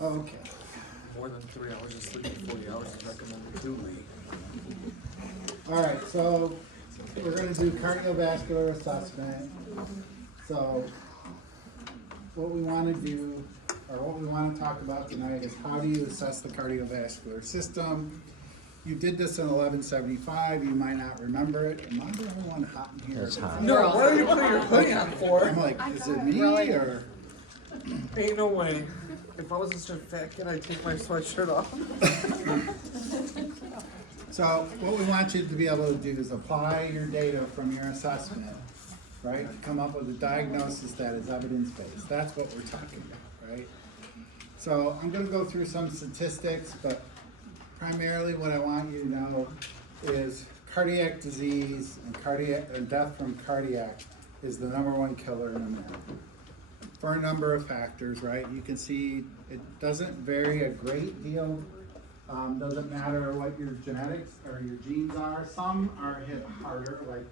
Okay. More than 3 hours of sleep, 40 hours is recommended too. All right, so we're gonna do cardiovascular assessment. So what we wanna do, or what we wanna talk about tonight is how do you assess the cardiovascular system? You did this in 1175, you might not remember it. Am I the only one hot in here? It's hot. No, what are you putting your hoodie on for? I'm like, is it me Really? or? Ain't no way. If I wasn't such a fat kid, I'd take my sweatshirt off. So what we want you to be able to do is apply your data from your assessment, right? To come up with a diagnosis that is evidence-based. That's what we're talking about, right? So I'm gonna go through some statistics, but primarily what I want you to know is cardiac disease and death from cardiac is the #1 killer in America. For a number of factors, right? You can see it doesn't vary a great deal. Doesn't matter what your genetics or your genes are. Some are hit harder, like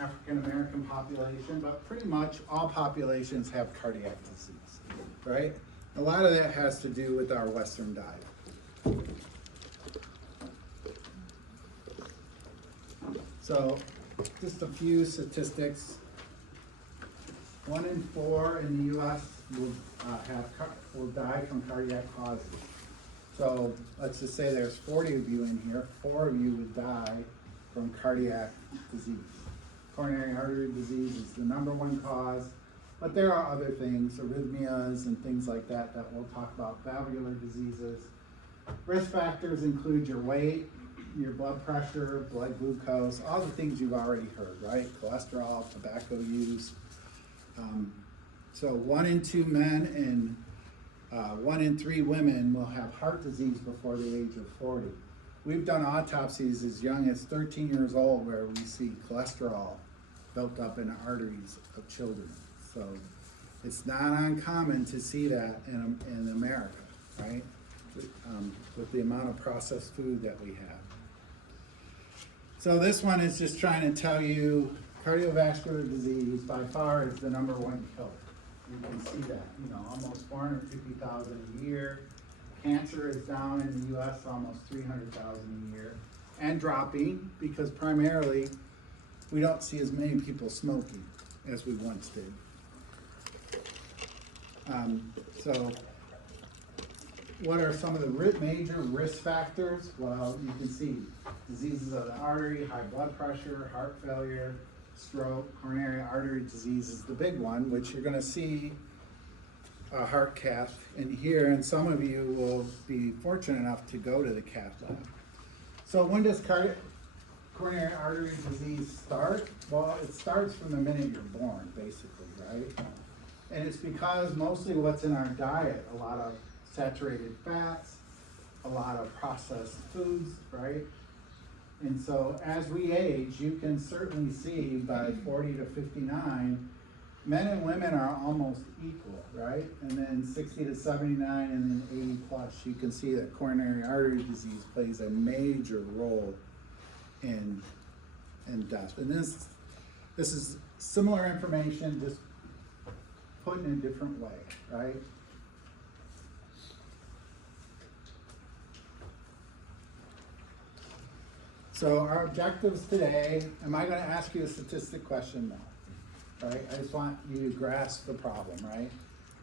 African American population, but pretty much all populations have cardiac disease, right? A lot of that has to do with our Western diet. So, just a few statistics. 1 in 4 in the U.S. will die from cardiac causes. So let's just say there's 40 of you in here, 4 of you would die from cardiac disease. Coronary artery disease is the #1 cause, but there are other things, arrhythmias and things like that that we'll talk about, valvular diseases. Risk factors include your weight, your blood pressure, blood glucose, all the things you've already heard, right? Cholesterol, tobacco use. So 1 in 2 men and 1 in 3 women will have heart disease before the age of 40. We've done autopsies as young as 13 years old where we see cholesterol built up in the arteries of children. So it's not uncommon to see that in America, right? With the amount of processed food that we have. So this one is just trying to tell you cardiovascular disease by far is the #1 killer. You can see that, almost 450,000 a year. Cancer is down in the U.S. almost 300,000 a year and dropping because primarily we don't see as many people smoking as we once did. So what are some of the major risk factors? Well, you can see diseases of the artery, high blood pressure, heart failure, stroke, coronary artery disease is the big one, which you're gonna see a heart cath in here, and some of you will be fortunate enough to go to the cath lab. So when does coronary artery disease start? Well, it starts from the minute you're born, basically, right? And it's because mostly what's in our diet, a lot of saturated fats, a lot of processed foods, right? And so as we age, you can certainly see by 40 to 59, men and women are almost equal, right? And then 60 to 79 and then 80 plus, you can see that coronary artery disease plays a major role in death. And this is similar information, just put in a different way, right? So our objectives today, am I gonna ask you a statistic question? No, right? I just want you to grasp the problem, right?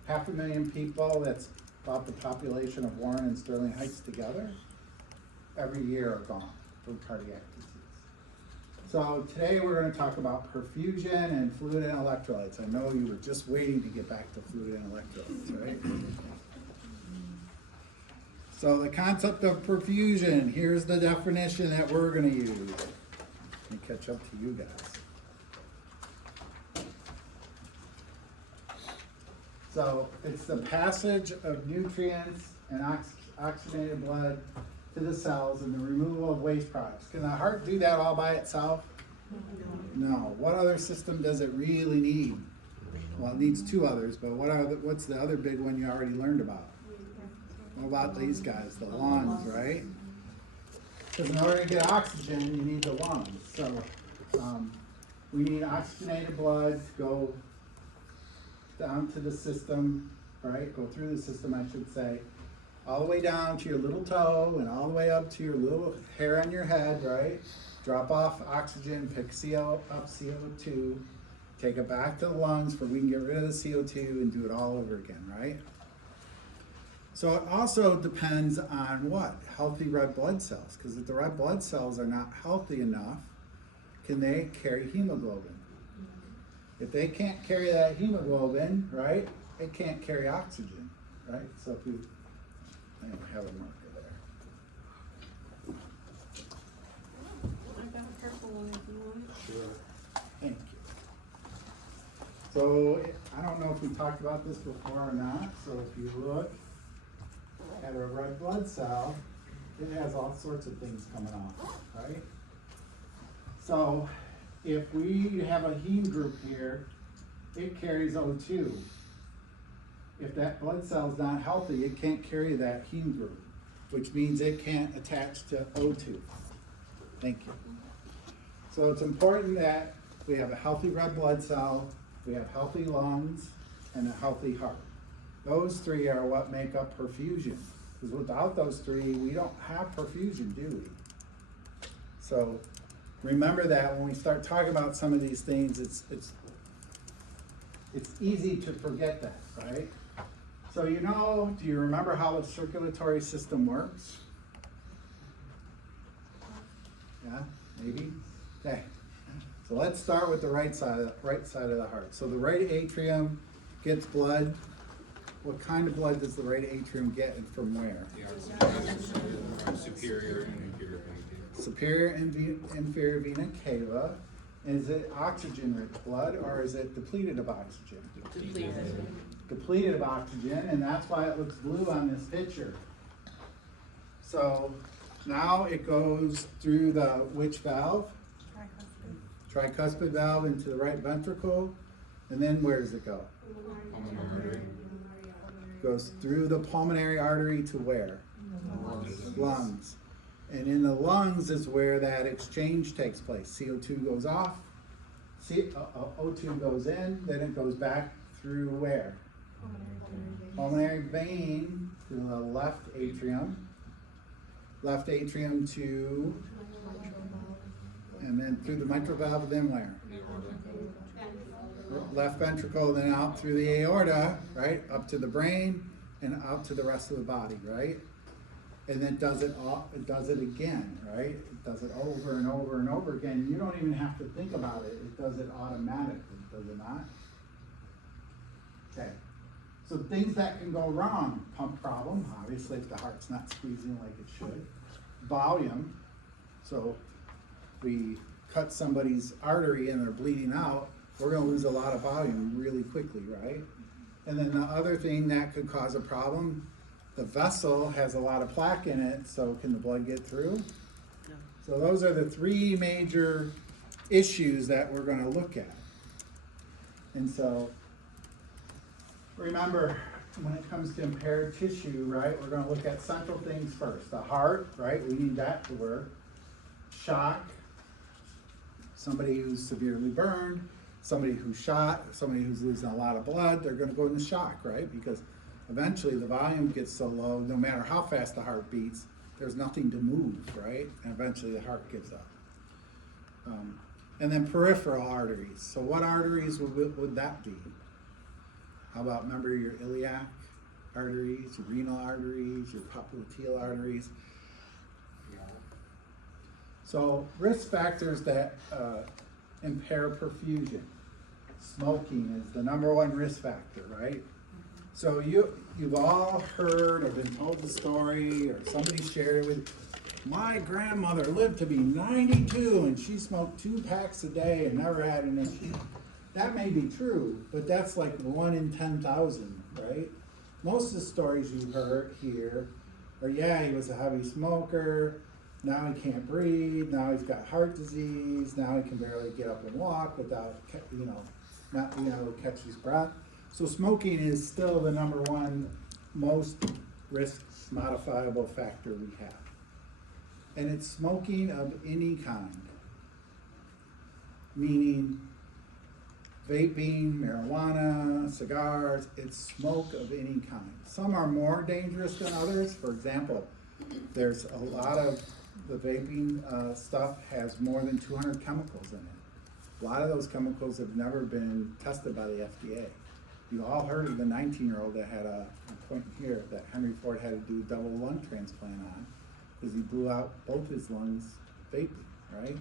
500,000 people, that's about the population of Warren and Sterling Heights together, every year are gone from cardiac disease. So today we're gonna talk about perfusion and fluid and electrolytes. I know you were just waiting to get back to fluid and electrolytes, right? So the concept of perfusion, here's the definition that we're gonna use. Let me catch up to you guys. So it's the passage of nutrients and oxygenated blood to the cells and the removal of waste products. Can the heart do that all by itself? No. What other system does it really need? Well, it needs 2 others, but what's the other big one you already learned about? What about these guys, the lungs, right? Because in order to get oxygen, you need the lungs. So we need oxygenated blood to go down to the system right? Go through the system, I should say. All the way down to your little toe and all the way up to your little hair on your head, right? Drop off oxygen, pick up CO2, take it back to the lungs where we can get rid of the CO2 and do it all over again, right? So it also depends on what? Healthy red blood cells, because if the red blood cells are not healthy enough, can they carry hemoglobin? If they can't carry that hemoglobin, right, it can't carry oxygen, right? So if you, I have a marker there. I got a purple one if you want it. Sure. Thank you. So I don't know if we talked about this before or not, so if you look at a red blood cell, it has all sorts of things coming off, right? So if we have a heme group here, it carries O2. If that blood cell is not healthy, it can't carry that heme group, which means it can't attach to O2. Thank you. So it's important that we have a healthy red blood cell, we have healthy lungs, and a healthy heart. Those three are what make up perfusion. Because without those three, we don't have perfusion, do we? So remember that when we start talking about some of these things, it's easy to forget that, right? So do you remember how the circulatory system works? Yeah, maybe? Okay. So let's start with the right side of the heart. So the right atrium gets blood. What kind of blood does the right atrium get and from where? Superior and inferior vena. Superior and inferior vena cava. Is it oxygen-rich blood or is it depleted of oxygen? Depleted of oxygen, and that's why it looks blue on this picture. So now it goes through the which valve? Tricuspid valve into the right ventricle, and then where does it go? Pulmonary. Goes through the pulmonary artery to where? Lungs. And in the lungs is where that exchange takes place. CO2 goes off, O2 goes in, then it goes back through where? Pulmonary vein to the left atrium to, and then through the mitral valve, then where? Left ventricle, then out through the aorta, right? Up to the brain and out to the rest of the body, right? And then it does it again, right? It does it over and over and over again. You don't even have to think about it. It does it automatically, does it not? Okay. So things that can go wrong: pump problem, obviously if the heart's not squeezing like it should. Volume, so we cut somebody's artery and they're bleeding out, we're gonna lose a lot of volume really quickly, right? And then the other thing that could cause a problem, the vessel has a lot of plaque in it, so can the blood get through? No. So those are the three major issues that we're gonna look at. And so, remember, when it comes to impaired tissue, right, we're gonna look at central things first. The heart, right, we need that to work. Shock, somebody who's severely burned, somebody who's shot, somebody who's losing a lot of blood, they're gonna go into shock, right? Because eventually the volume gets so low, no matter how fast the heart beats, there's nothing to move, right? And eventually the heart gives up. And then peripheral arteries. So what arteries would that be? How about, remember your iliac arteries, your renal arteries, your popliteal arteries? So risk factors that impair perfusion. Smoking is the #1 risk factor, right? So you've all heard or been told the story, or somebody shared it with, my grandmother lived to be 92 and she smoked 2 packs a day and never had an issue. That may be true, but that's like 1 in 10,000, right? Most of the stories you hear are, yeah, he was a heavy smoker, now he can't breathe, now he's got heart disease, now he can barely get up and walk without, not being able to catch his breath. So smoking is still the #1 most risk modifiable factor we have. And it's smoking of any kind, meaning vaping, marijuana, cigars, it's smoke of any kind. Some are more dangerous than others. For example, there's a lot of the vaping stuff has more than 200 chemicals in it. A lot of those chemicals have never been tested by the FDA. You all heard of the 19-year-old that had a point here that Henry Ford had to do a double lung transplant on because he blew out both his lungs vaping, right?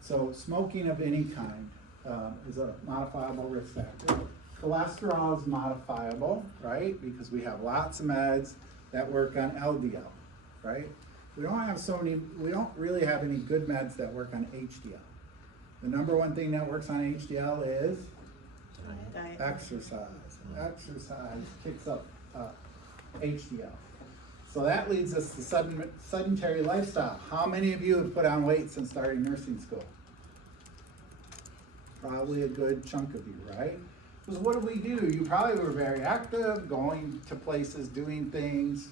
So smoking of any kind is a modifiable risk factor. Cholesterol is modifiable, right? Because we have lots of meds that work on LDL, right? We don't really have any good meds that work on HDL. The number one thing that works on HDL is Diet. exercise. Exercise kicks up HDL. So that leads us to sedentary lifestyle. How many of you have put on weight since starting nursing school? Probably a good chunk of you, right? Because what do? You probably were very active, going to places, doing things,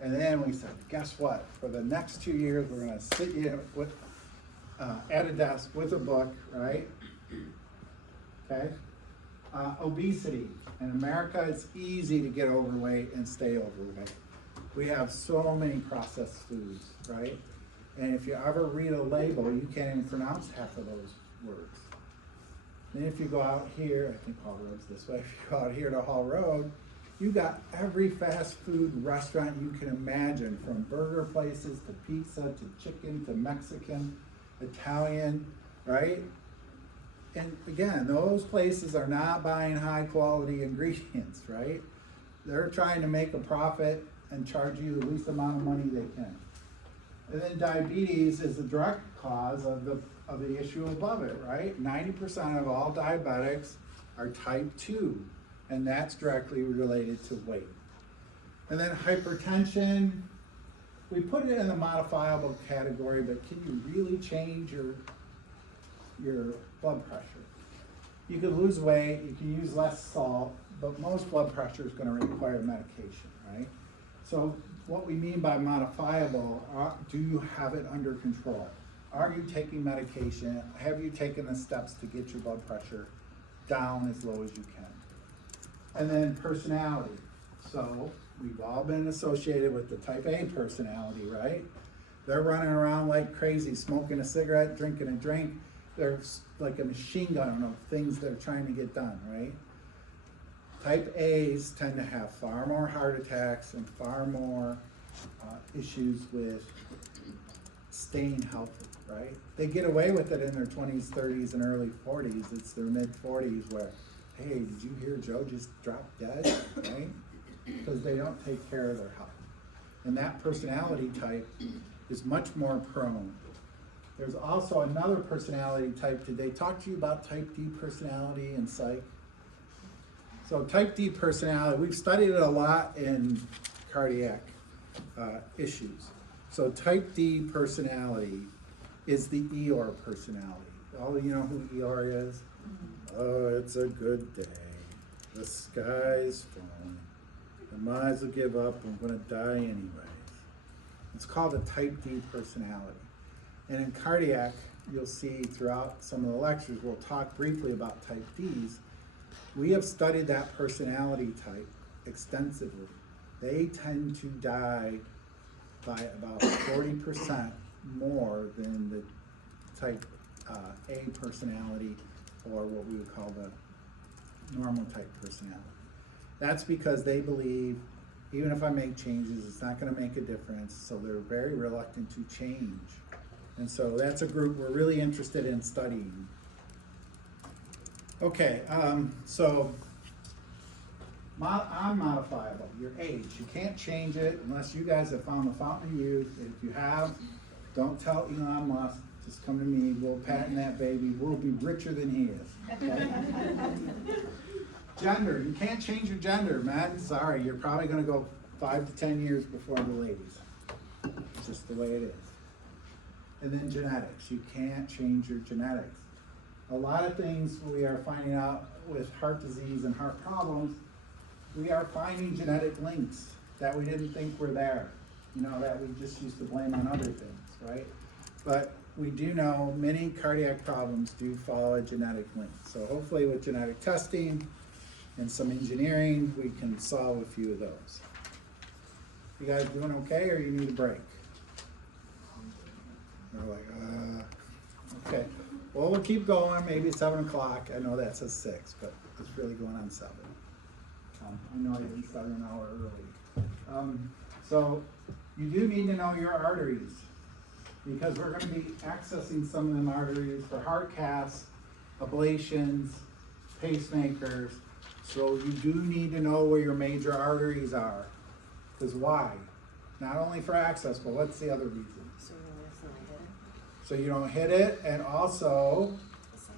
and then we said, guess what? For the next 2 years, we're gonna sit you with, at a desk with a book, right? Okay? Obesity. In America, it's easy to get overweight and stay overweight. We have so many processed foods, right? And if you ever read a label, you can't even pronounce half of those words. Then if you go out here, I think Hall Road's this way, if you go out here to Hall Road, you got every fast food restaurant you can imagine, from burger places to pizza to chicken to Mexican, Italian, right? And again, those places are not buying high quality ingredients, right? They're trying to make a profit and charge you the least amount of money they can. And then diabetes is the direct cause of the issue above it, right? 90% of all diabetics are type 2, and that's directly related to weight. And then hypertension, we put it in the modifiable category, but can you really change your blood pressure? You can lose weight, you can use less salt, but most blood pressure is going to require medication, right? So what we mean by modifiable, do you have it under control? Are you taking medication? Have you taken the steps to get your blood pressure down as low as you can? And then personality. So we've all been associated with the type A personality, right? They're running around like crazy, smoking a cigarette, drinking a drink. They're like a machine gun of things they're trying to get done, right? Type A's tend to have far more heart attacks and far more issues with staying healthy, right? They get away with it in their 20s, 30s, and early 40s. It's their mid 40s where, hey, did you hear Joe just dropped dead, right? Because they don't take care of their health. And that personality type is much more prone. There's also another personality type. Did they talk to you about type D personality and psych? So type D personality, we've studied it a lot in cardiac issues. So type D personality is the Eeyore personality. All of you know who Eeyore is? Oh, it's a good day. The sky's falling. I might as well give up. I'm gonna die anyways. It's called a type D personality. And in cardiac, you'll see throughout some of the lectures, we'll talk briefly about type Ds. We have studied that personality type extensively. They tend to die by about 40% more than the type A personality, or what we would call the normal type personality. That's because they believe, even if I make changes, it's not going to make a difference, so they're very reluctant to change. And so that's a group we're really interested in studying. Okay, so unmodifiable, your age. You can't change it unless you guys have found the fountain of youth. If you have, don't tell Elon Musk, just come to me, we'll patent that baby, we'll be richer than he is. Okay? Gender, you can't change your gender, man. Sorry, you're probably gonna go 5 to 10 years before the ladies. It's just the way it is. And then genetics, you can't change your genetics. A lot of things we are finding out with heart disease and heart problems, we are finding genetic links that we didn't think were there, you know, that we just used to blame on other things, right? But we do know many cardiac problems do follow a genetic link. So hopefully with genetic testing and some engineering, we can solve a few of those. You guys doing okay, or you need a break? They're like, okay. Well, we'll keep going, maybe 7 o'clock. I know that says 6, but it's really going on 7. I know I didn't start an hour early. So you do need to know your arteries, because we're gonna be accessing some of them arteries for heart caths, ablations, pacemakers. So you do need to know where your major arteries are. Because why? Not only for access, but what's the other reason? So you don't hit it, and also,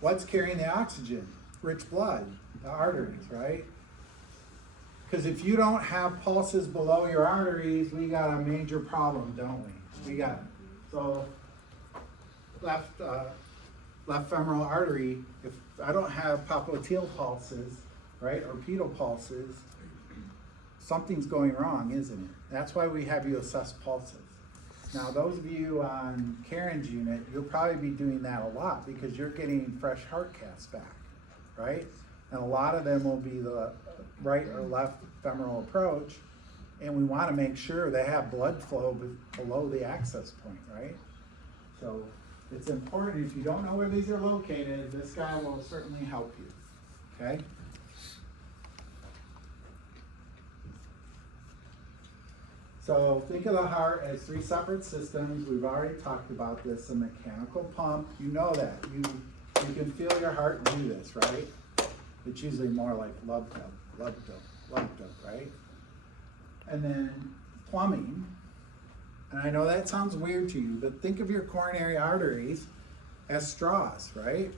what's carrying the oxygen? Rich blood, the arteries, right? Because if you don't have pulses below your arteries, we got a major problem, don't we? We got, so, left femoral artery, if I don't have popliteal pulses, right, or pedal pulses, something's going wrong, isn't it? That's why we have you assess pulses. Now, those of you on Karen's unit, you'll probably be doing that a lot because you're getting fresh heart caths back, right? And a lot of them will be the right or left femoral approach, and we want to make sure they have blood flow below the access point, right? So it's important. If you don't know where these are located, this guy will certainly help you, okay? So think of the heart as 3 separate systems. We've already talked about this. A mechanical pump, you know that. You can feel your heart do this, right? It's usually more like love dub, right? And then plumbing. And I know that sounds weird to you, but think of your coronary arteries as straws, right?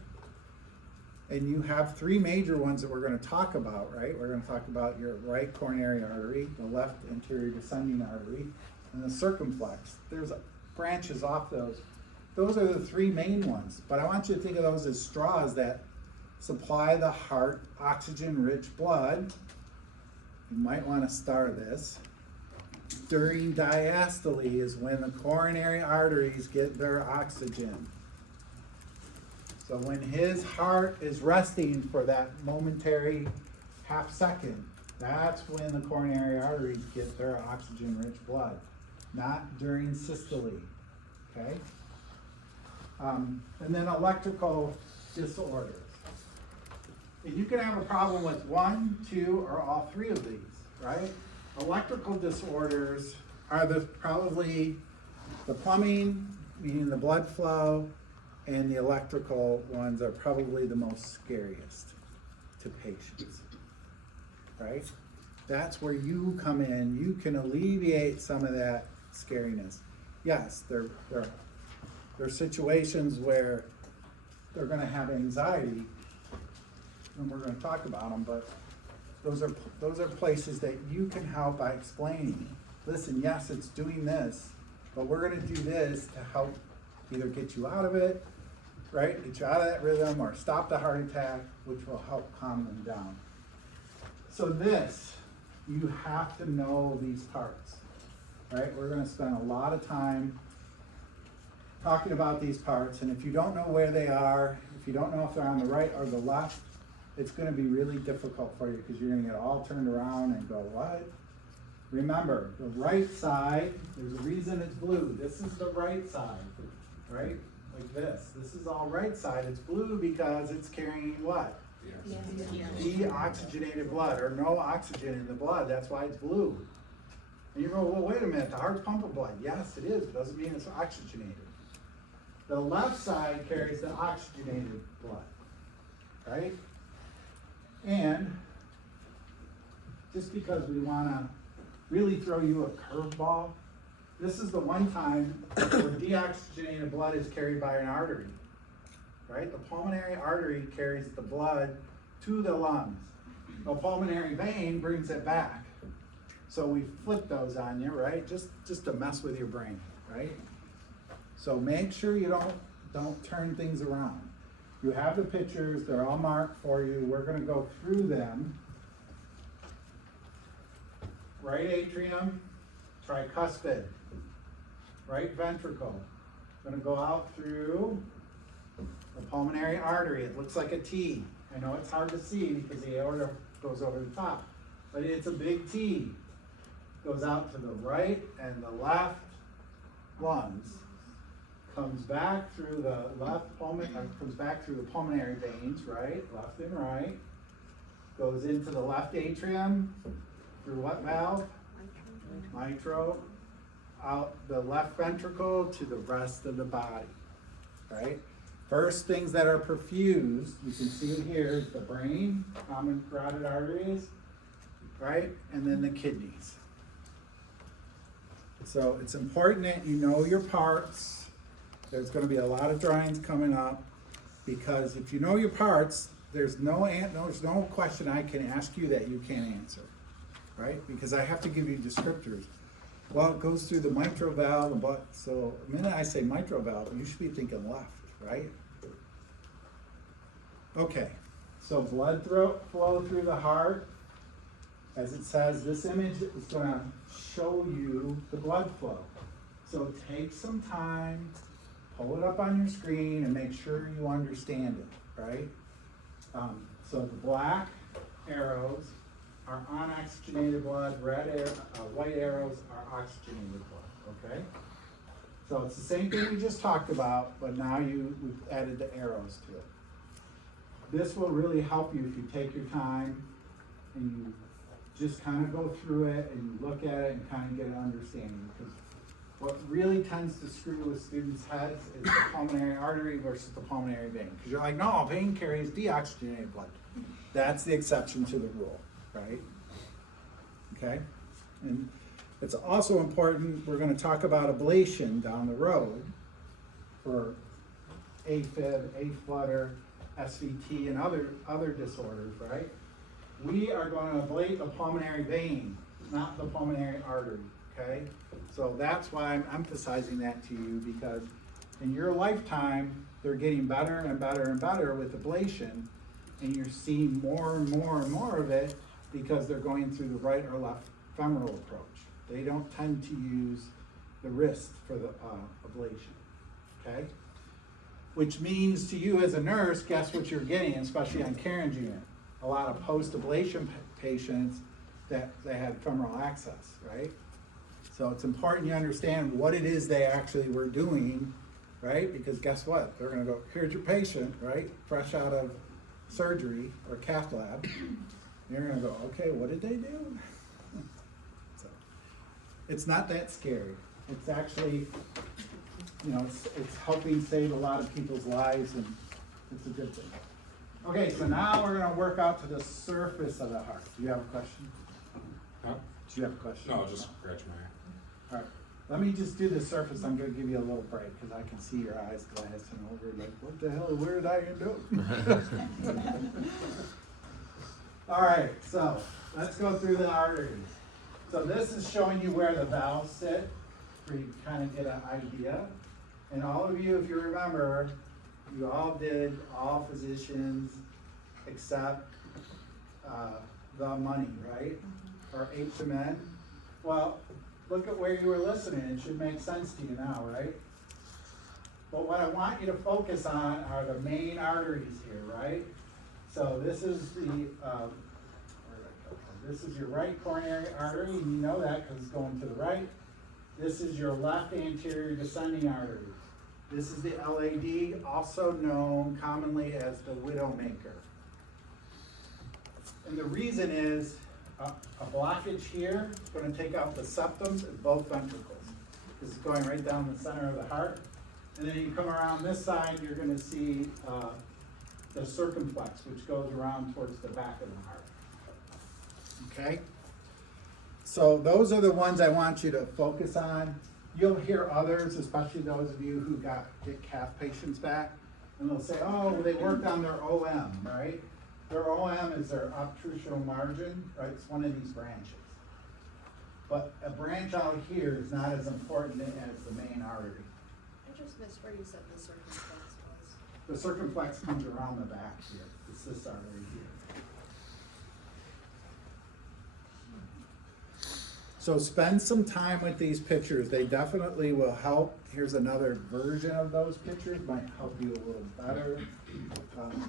And you have 3 major ones that we're going to talk about, right? We're going to talk about your right coronary artery, the left anterior descending artery, and the circumflex. There's branches off those. Those are the 3 main ones, but I want you to think of those as straws that supply the heart oxygen-rich blood. You might want to star this. During diastole is when the coronary arteries get their oxygen. So when his heart is resting for that momentary half second, that's when the coronary arteries get their oxygen-rich blood, not during systole, okay? And then electrical disorders. And you can have a problem with 1, 2, or all 3 of these, right? Electrical disorders are probably the plumbing, meaning the blood flow, and the electrical ones are probably the most scariest to patients, right? That's where you come in. You can alleviate some of that scariness. Yes, there are situations where they're going to have anxiety, and we're going to talk about them, but those are places that you can help by explaining. Listen, yes, it's doing this, but we're going to do this to help either get you out of it, right? Get you out of that rhythm, or stop the heart attack, which will help calm them down. So this, you have to know these parts, right? We're going to spend a lot of time talking about these parts, and if you don't know where they are, if you don't know if they're on the right or the left, it's going to be really difficult for you because you're going to get all turned around and go, what? Remember, the right side, there's a reason it's blue. This is the right side, right? Like this. This is all right side. It's blue because it's carrying what? Deoxygenated blood, or no oxygen in the blood. That's why it's blue. And you go, well, wait a minute, the heart's pumping blood. Yes, it is. It doesn't mean it's oxygenated. The left side carries the oxygenated blood, right? And just because we want to really throw you a curveball, this is the one time where deoxygenated blood is carried by an artery, right? The pulmonary artery carries the blood to the lungs. The pulmonary vein brings it back. So we flip those on you, right? Just to mess with your brain, right? So make sure you don't turn things around. You have the pictures, they're all marked for you. We're going to go through them. Right atrium, tricuspid, right ventricle, gonna go out through the pulmonary artery. It looks like a T. I know it's hard to see because the aorta goes over the top, but it's a big T. Goes out to the right and the left lungs, comes back through the comes back through the pulmonary veins, right, left and right, goes into the left atrium through what valve? Mitral, out the left ventricle to the rest of the body, right? First things that are perfused, you can see it here, is the brain, common carotid arteries, right? And then the kidneys. So it's important that you know your parts. There's gonna be a lot of drawings coming up, because if you know your parts, there's no question I can ask you that you can't answer, right? Because I have to give you descriptors. Well, it goes through the mitral valve, but so the minute I say mitral valve, you should be thinking left, right? Okay, so blood flow through the heart. As it says, this image is gonna show you the blood flow. So take some time, pull it up on your screen and make sure you understand it, right? So the black arrows are unoxygenated blood, white arrows are oxygenated blood, okay? So it's the same thing we just talked about, but now we've added the arrows to it. This will really help you if you take your time and you just kind of go through it and you look at it and kind of get an understanding. Because what really tends to screw with students' heads is the pulmonary artery versus the pulmonary vein. Because you're like, no, vein carries deoxygenated blood. That's the exception to the rule, right? Okay? And it's also important, we're going to talk about ablation down the road for AFib, AFlutter, SVT, and other disorders, right? We are going to ablate the pulmonary vein, not the pulmonary artery, okay? So that's why I'm emphasizing that to you, because in your lifetime, they're getting better and better and better with ablation, and you're seeing more and more and more of it because they're going through the right or left femoral approach. They don't tend to use the wrist for the ablation, okay? Which means to you as a nurse, guess what you're getting, especially on Karen's unit? A lot of post-ablation patients that they had femoral access, right? So it's important you understand what it is they actually were doing, right? Because guess what? They're gonna go, here's your patient, right? Fresh out of surgery or cath lab. You're gonna go, okay, what did they do? So it's not that scary. It's actually, you know, it's helping save a lot of people's lives, and it's a good thing. Okay, so now we're gonna work out to the surface of the heart. Do you have a question? Huh? Do you have a question? No, just scratch my eye. All right, let me just do the surface. I'm gonna give you a little break because I can see your eyes glassing over like, what the hell, where did I end up? All right, so let's go through the arteries. So this is showing you where the valves sit, where you kind of get an idea. And all of you, if you remember, you all physicians except the money, right? Or HMN. Well, look at where you were listening. It should make sense to you now, right? But what I want you to focus on are the main arteries here, right? So this is this is your right coronary artery, and you know that because it's going to the right. This is your left anterior descending artery. This is the LAD, also known commonly as the widowmaker. And the reason is a blockage here is going to take out the septums of both ventricles. This is going right down the center of the heart. And then you come around this side, you're going to see the circumflex, which goes around towards the back of the heart. Okay? So those are the ones I want you to focus on. You'll hear others, especially those of you who get cath patients back, and they'll say, oh, well, they worked on their OM, right? Their OM is their obtrusional margin, right? It's one of these branches. But a branch out here is not as important as the main artery. I just missed where you said the circumflex was. The circumflex comes around the back here. It's this artery here. So spend some time with these pictures. They definitely will help. Here's another version of those pictures, might help you a little better.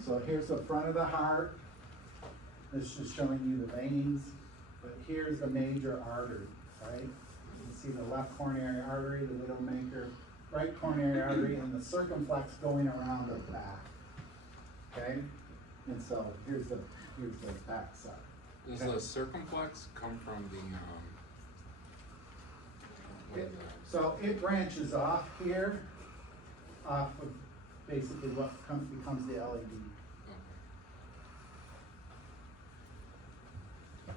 So here's the front of the heart. This is just showing you the veins, but here's the major artery, right? You can see the left coronary artery, the widowmaker, right coronary artery, and the circumflex going around the back. Okay? And so here's the back side. Does Okay. the circumflex come from the, what is that? So it branches off here, off of basically what becomes the LAD. Okay.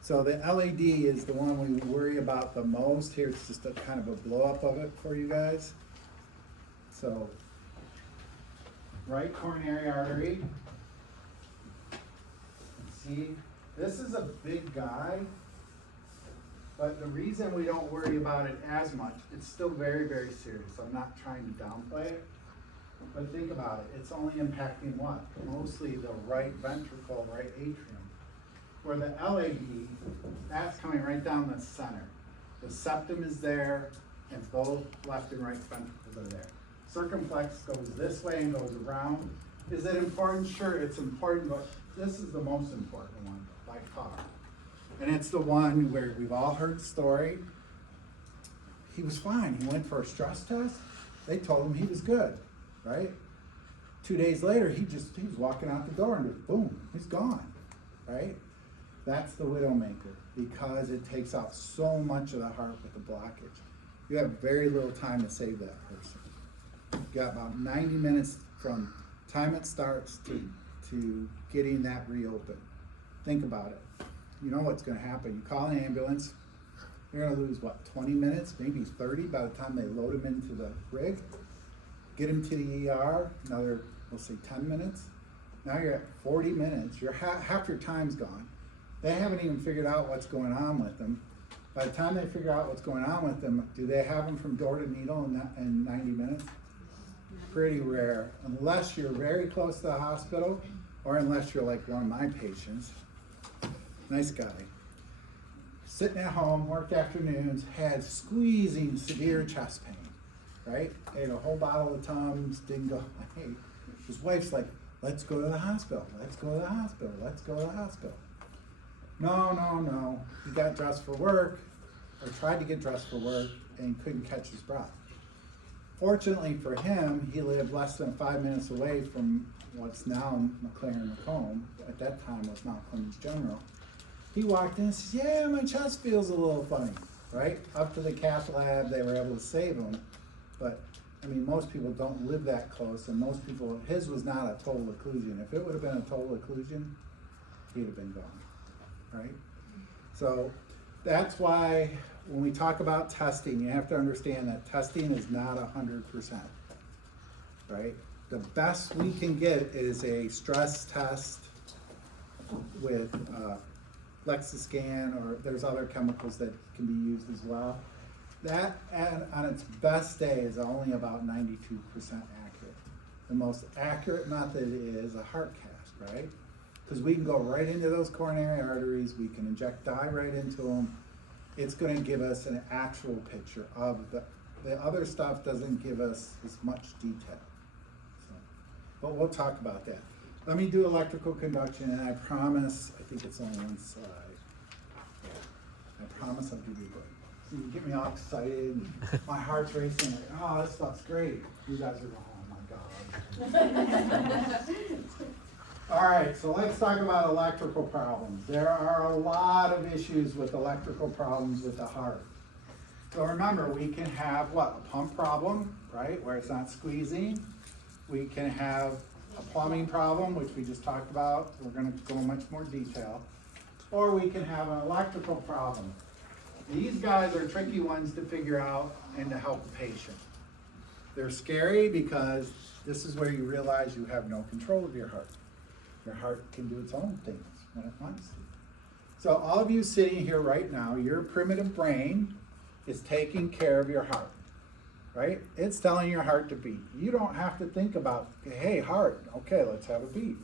So the LAD is the one we worry about the most. Here's just a kind of a blow up of it for you guys. So, right coronary artery. See, this is a big guy, but the reason we don't worry about it as much, it's still very, very serious. I'm not trying to downplay it, but think about it. It's only impacting what? Mostly the right ventricle, right atrium. Where the LAD, that's coming right down the center. The septum is there, and both left and right ventricles are there. Circumflex goes this way and goes around. Is it important? Sure, it's important, but this is the most important one by far. And it's the one where we've all heard the story. He was fine. He went for a stress test. They told him he was good, right? 2 days later, he was walking out the door and just boom, he's gone, right? That's the widowmaker, because it takes out so much of the heart with the blockage. You have very little time to save that person. You got about 90 minutes from time it starts to getting that reopened. Think about it. You know what's gonna happen. You call an ambulance, you're gonna lose what, 20 minutes, maybe 30 by the time they load him into the rig. Get him to the ER, another, we'll say 10 minutes. Now you're at 40 minutes, half your time's gone. They haven't even figured out what's going on with them. By the time they figure out what's going on with them, do they have them from door to needle in 90 minutes? Pretty rare, unless you're very close to the hospital, or unless you're like one of my patients. Nice guy. Sitting at home, work afternoons, had squeezing severe chest pain, right? Ate a whole bottle of Tums, didn't go, hey, his wife's like, let's go to the hospital, let's go to the hospital, let's go to the hospital. No. He got dressed for work, or tried to get dressed for work, and couldn't catch his breath. Fortunately for him, he lived less than 5 minutes away from what's now McLaren Macomb. At that time was Mount Clemens General. He walked in and says, yeah, my chest feels a little funny, right? Up to the cath lab, they were able to save him. But, I mean, most people don't live that close, and most people, his was not a total occlusion. If it would have been a total occlusion, he'd have been gone, right? So that's why when we talk about testing, you have to understand that testing is not 100%, right? The best we can get is a stress test with Lexiscan, or there's other chemicals that can be used as well. That, on its best day, is only about 92% accurate. The most accurate method is a heart cath, right? Because we can go right into those coronary arteries, we can inject dye right into them. It's going to give us an actual picture of the other stuff doesn't give us as much detail. So, but we'll talk about that. Let me do electrical conduction, and I promise, I think it's only one slide. I promise I'll give you a break. So you get me all excited, and my heart's racing, like, oh, this stuff's great. You guys are going, oh my God. All right, so let's talk about electrical problems. There are a lot of issues with electrical problems with the heart. So remember, we can have what? A pump problem, right, where it's not squeezing. We can have a plumbing problem, which we just talked about. We're going to go in much more detail. Or we can have an electrical problem. These guys are tricky ones to figure out and to help the patient. They're scary because this is where you realize you have no control of your heart. Your heart can do its own things when it wants to. So all of you sitting here right now, your primitive brain is taking care of your heart, right? It's telling your heart to beat. You don't have to think about, hey, heart, okay, let's have a beat,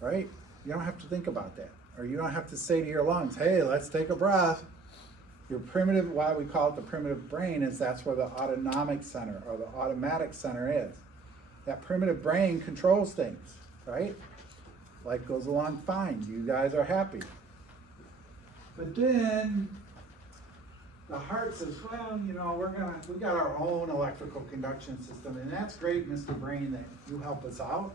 right? You don't have to think about that. or you don't have to say to your lungs, hey, let's take a breath. Your primitive, why we call it the primitive brain, is that's where the autonomic center or the automatic center is. That primitive brain controls things, right? Life goes along fine. You guys are happy. But then the heart says, well, you know, we got our own electrical conduction system, and that's great, Mr. Brain, that you help us out.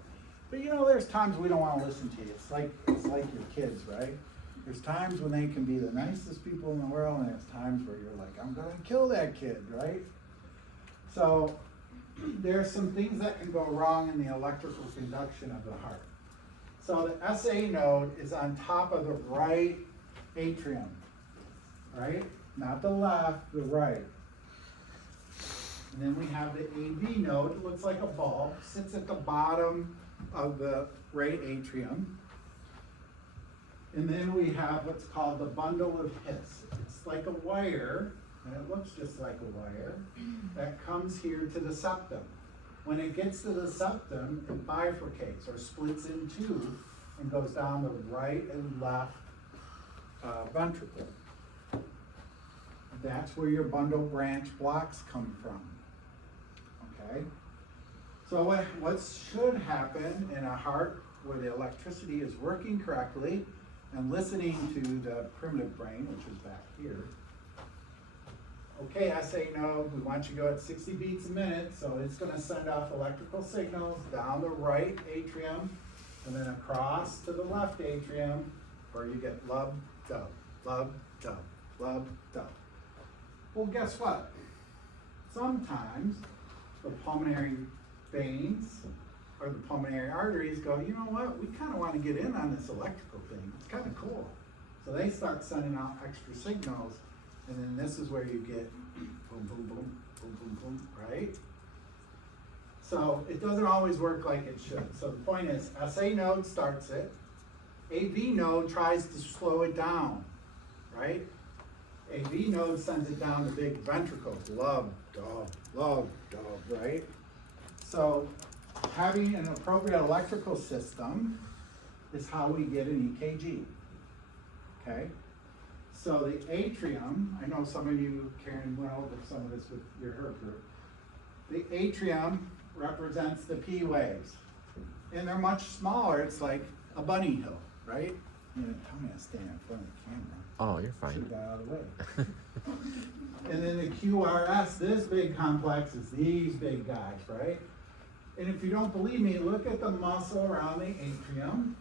But you know, there's times we don't want to listen to you. It's like your kids, right? There's times when they can be the nicest people in the world, and there's times where you're like, I'm gonna kill that kid, right? So there's some things that can go wrong in the electrical conduction of the heart. So the SA node is on top of the right atrium, right? Not the left, the right. And then we have the AV node. It looks like a bulb, sits at the bottom of the right atrium. And then we have what's called the bundle of His. It's like a wire, and it looks just like a wire, that comes here to the septum. When it gets to the septum, it bifurcates or splits in two and goes down the right and left ventricle. That's where your bundle branch blocks come from, okay? So what should happen in a heart where the electricity is working correctly and listening to the primitive brain, which is back here. Okay, SA node, we want you to go at 60 beats a minute, so it's gonna send off electrical signals down the right atrium and then across to the left atrium where you get lub, dub, lub, dub, lub, dub. Well, guess what? Sometimes the pulmonary veins or the pulmonary arteries go, you know what, we kind of want to get in on this electrical thing. It's kind of cool. So they start sending out extra signals, and then this is where you get boom, boom, boom, boom, boom, boom, right? So it doesn't always work like it should. So the point is, SA node starts it. AV node tries to slow it down, right? AV node sends it down the big ventricles, lub, dub, right? So having an appropriate electrical system is how we get an EKG, okay? So the atrium, I know some of you, Karen, went over some of this with your HER group. The atrium represents the P waves, and they're much smaller. It's like a bunny hill, right? You didn't tell me to stand in front of the camera. Oh, you're fine. Should have got out of the way. And then the QRS, this big complex is these big guys, right? And if you don't believe me, look at the muscle around the atrium,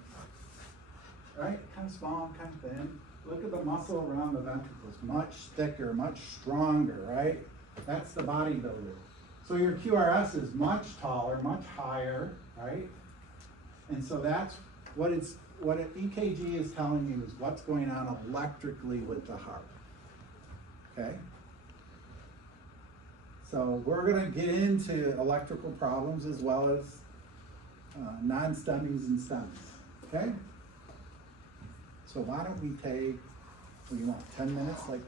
right? Kind of small, kind of thin. Look at the muscle around the ventricles, much thicker, much stronger, right? That's the bodybuilder. So your QRS is much taller, much higher, right? And so that's what an EKG is telling you is what's going on electrically with the heart, okay? So we're gonna get into electrical problems as well as non-STEMIs and STEMs, okay? So why don't we take, what do you want, 10 minutes like